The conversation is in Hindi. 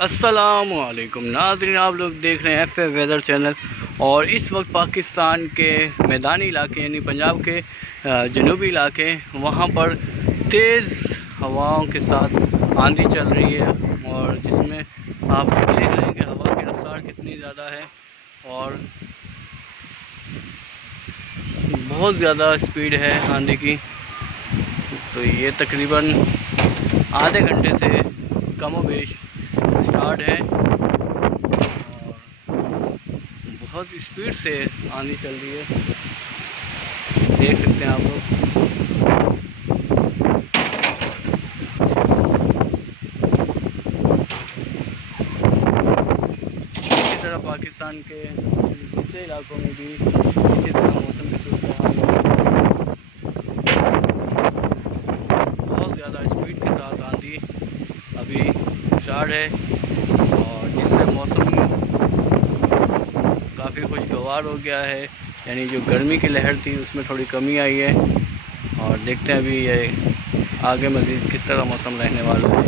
अस्सलामुअलैकुम नाज़रीन, आप लोग देख रहे हैं एफ वेदर चैनल। और इस वक्त पाकिस्तान के मैदानी इलाके यानी पंजाब के जनूबी इलाके, वहाँ पर तेज़ हवाओं के साथ आंधी चल रही है। और जिसमें आप देख रहे हैं कि हवा की रफ्तार कितनी ज़्यादा है और बहुत ज़्यादा स्पीड है आंधी की। तो ये तकरीबन आधे घंटे से कमोबेश स्टार्ट है और बहुत स्पीड से आंधी चल रही है, देख सकते हैं आप लोग। इसी तरह पाकिस्तान के दूसरे इलाकों में भी इसी तरह मौसम की सूरत हाल है। बहुत ज़्यादा स्पीड के साथ आंधी अभी स्टार्ट है और जिससे मौसम काफ़ी खुशगवार हो गया है, यानी जो गर्मी की लहर थी उसमें थोड़ी कमी आई है। और देखते हैं अभी ये आगे मज़ीद किस तरह मौसम रहने वाला है।